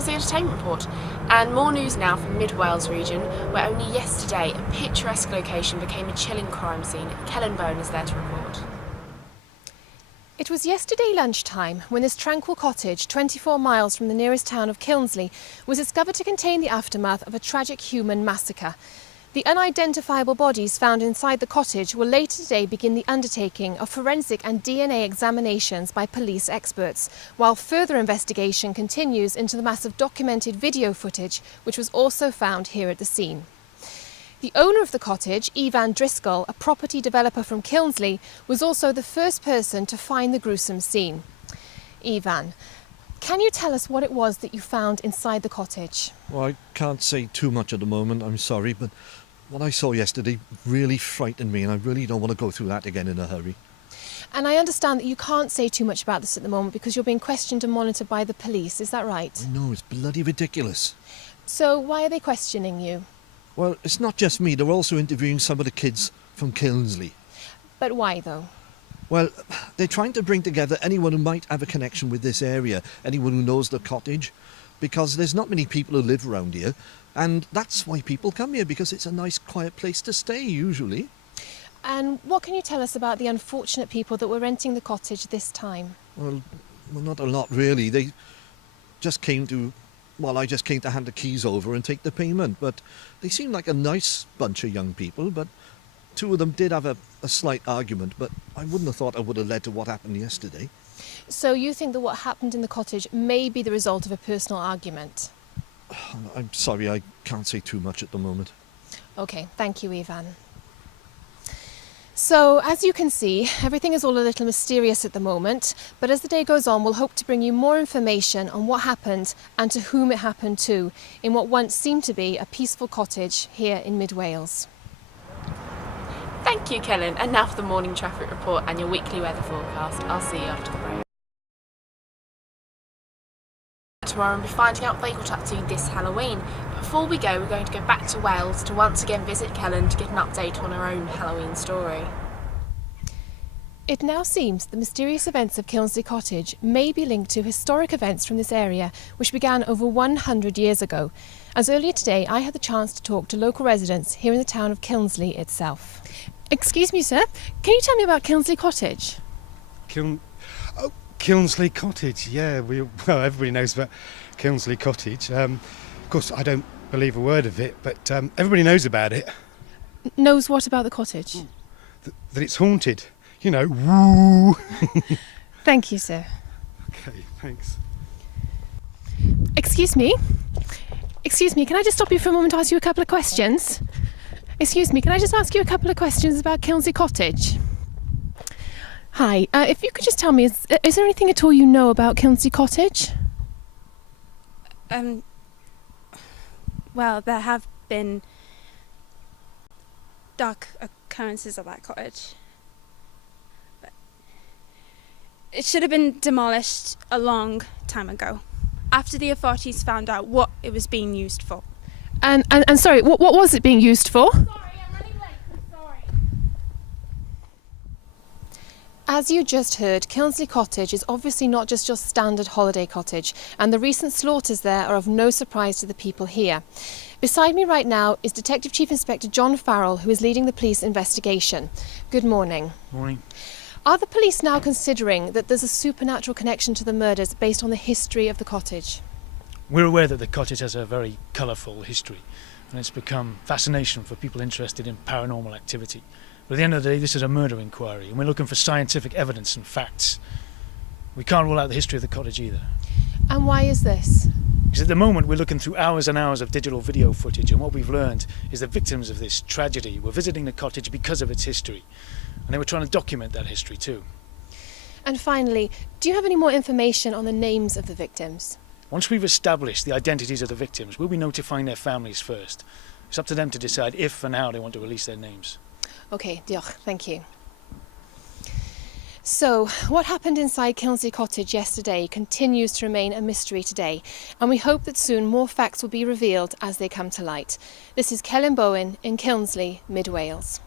was the entertainment report. And more news now from Mid Wales region, where only yesterday a picturesque location became a chilling crime scene. Kellen Bowen is there to report. It was yesterday lunchtime when this tranquil cottage, 24 miles from the nearest town of Kilnsley, was discovered to contain the aftermath of a tragic human massacre. The unidentifiable bodies found inside the cottage will later today begin the undertaking of forensic and DNA examinations by police experts, while further investigation continues into the mass of documented video footage which was also found here at the scene. The owner of the cottage, Ivan Driscoll, a property developer from Kilnsley, was also the first person to find the gruesome scene. Ivan, can you tell us what it was that you found inside the cottage? Well, I can't say too much at the moment, I'm sorry, but what I saw yesterday really frightened me and I really don't want to go through that again in a hurry. And I understand that you can't say too much about this at the moment because you're being questioned and monitored by the police, is that right? I know, it's bloody ridiculous. So why are they questioning you? Well, it's not just me, they're also interviewing some of the kids from Kilnsley. But why though? Well, they're trying to bring together anyone who might have a connection with this area, anyone who knows the cottage, because there's not many people who live around here, and that's why people come here, because it's a nice quiet place to stay usually. And what can you tell us about the unfortunate people that were renting the cottage this time? Well, not a lot really. They just came to, well, I just came to hand the keys over and take the payment, but they seemed like a nice bunch of young people, but two of them did have a slight argument, but I wouldn't have thought it would have led to what happened yesterday. So you think that what happened in the cottage may be the result of a personal argument? I'm sorry, I can't say too much at the moment. Okay, thank you, Ivan. So, as you can see, everything is all a little mysterious at the moment, but as the day goes on, we'll hope to bring you more information on what happened and to whom it happened to in what once seemed to be a peaceful cottage here in Mid Wales. Thank you, Kellen. And now for the morning traffic report and your weekly weather forecast. I'll see you after the break. Tomorrow we'll be finding out what they got up to this Halloween. But before we go, we're going to go back to Wales to once again visit Kellen to get an update on her own Halloween story. It now seems the mysterious events of Kilnsley Cottage may be linked to historic events from this area which began over 100 years ago. As earlier today I had the chance to talk to local residents here in the town of Kilnsley itself. Excuse me, sir, can you tell me about Kilnsley Cottage? Kilnsley Cottage, yeah, well, everybody knows about Kilnsley Cottage. Of course, I don't believe a word of it, but everybody knows about it. Knows what about the cottage? That it's haunted. You know, woo! Thank you, sir. Okay, thanks. Excuse me, can I just stop you for a moment to ask you a couple of questions? Excuse me, can I just ask you a couple of questions about Kilnsley Cottage? Hi, if you could just tell me, is there anything at all you know about Kilnsley Cottage? Well, there have been dark occurrences at that cottage. But it should have been demolished a long time ago, after the authorities found out what it was being used for. And sorry, what was it being used for? Sorry, I'm running late. I'm sorry. As you just heard, Kilnsley Cottage is obviously not just your standard holiday cottage, and the recent slaughters there are of no surprise to the people here. Beside me right now is Detective Chief Inspector John Farrell, who is leading the police investigation. Good morning. Morning. Are the police now considering that there's a supernatural connection to the murders based on the history of the cottage? We're aware that the cottage has a very colourful history, and it's become fascination for people interested in paranormal activity. But at the end of the day, this is a murder inquiry, and we're looking for scientific evidence and facts. We can't rule out the history of the cottage either. And why is this? Because at the moment we're looking through hours and hours of digital video footage, and what we've learned is the victims of this tragedy were visiting the cottage because of its history, and they were trying to document that history too. And finally, do you have any more information on the names of the victims? Once we've established the identities of the victims, we'll be notifying their families first. It's up to them to decide if and how they want to release their names. Okay, diolch, thank you. So, what happened inside Kilnsley Cottage yesterday continues to remain a mystery today, and we hope that soon more facts will be revealed as they come to light. This is Kellen Bowen in Kilnsley, Mid Wales.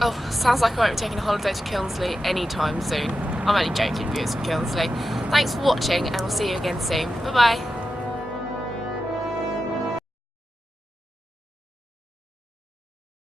Oh, sounds like I won't be taking a holiday to Kilnsley anytime soon. I'm only joking, viewers from Kilnsley. Thanks for watching, and we'll see you again soon. Bye bye.